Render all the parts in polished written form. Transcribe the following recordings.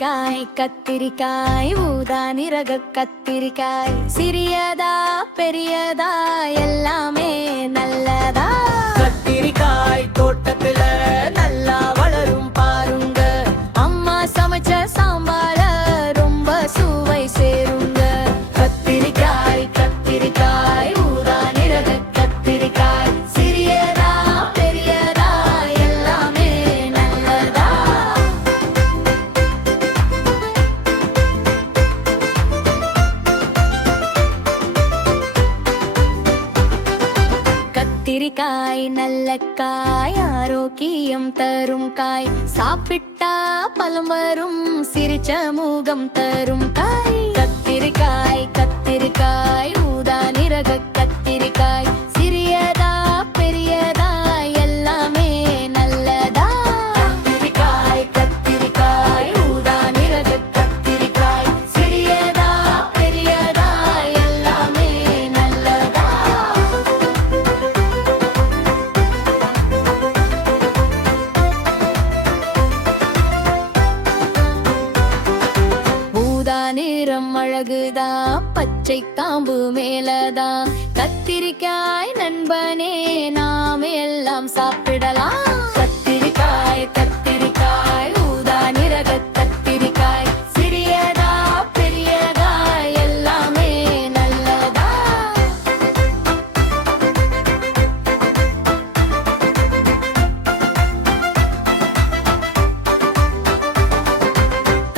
கத்திரிக்காய் கத்திரிக்காய் ஊதா நிறக கத்திரிக்காய் சிறியதா பெரியதா எல்லாமே நல்லதா. கத்திரிக்காய் தோட்டத்துல நல்லா வளரும் பாருங்க. அம்மா சமைச்ச சாம்பார ரொம்ப சுவை சேருங்க. கத்திரிக்காய் கத்திரிக்காய் ஊதா நிறக கத்திரிக்காய் சிறியதா பெரியதா எல்லாமே நல்லதா. கத்திரிக்காய் நல்ல காய் ஆரோக்கியம் தரும் காய் சாப்பிட்டா பலம் வரும் சிரிச்ச முகம் தரும் காய். கத்திரிக்காய் கத்திரிக்காய் ஊதா நிறக கத்திரிக்காய் சிறியதா பெரியதா எல்லாமே நல்லதா. கத்திரிக்காய் கத்திரிக்காய் ஊதா நிறக கத்திரிக்காய் சிறியதா பெரியதா எல்லாமே நல்லதா. ஊதா நிறம் அழகுதா பச்சை காம்பு மேலதா. கத்திரிக்காய் நண்பனே நாம் எல்லாம் சாப்பிடலாம். கத்திரிக்காய் கத்திரிக்காய் ஊதா நிறக கத்திரிக்காய் சிறியதா பெரியதா எல்லாமே நல்லதா.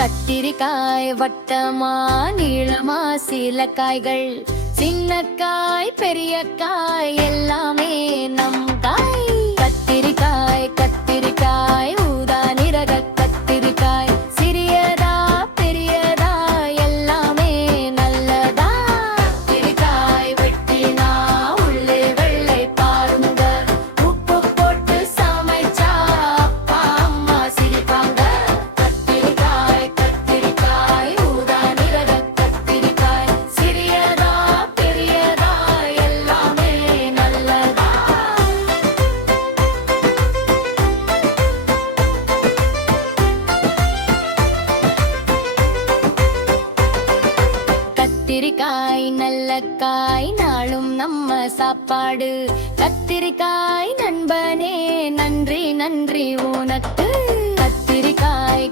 கத்திரிக்காய் வட்டமா நீளமா சில காய்கள் சின்ன காய் பெரிய காய் எல்லாமே நம் காய். கத்திரிக்காய் கத்திரிக்காய் ஊதா நிறக கத்திரிக்காய் சிறியதா பெரியதா எல்லாமே நல்லதா. கத்திரிக்காய் வெட்டினா உள்ளே வெள்ளை பாருங்க. உப்பு போட்டு சமைச்சா அப்பா அம்மா சிரிப்பாங்க. கத்திரிக்காய் கத்திரிக்காய் ஊதா நிறக கத்திரிக்காய் சிறியதா பெரியதா எல்லாமே நல்லதா. கத்திரிக்காய் நல்ல காய் நாளும் நம்ம சாப்பாடு. கத்திரிக்காய் நண்பனே நன்றி நன்றி உனக்கு. கத்திரிக்காய்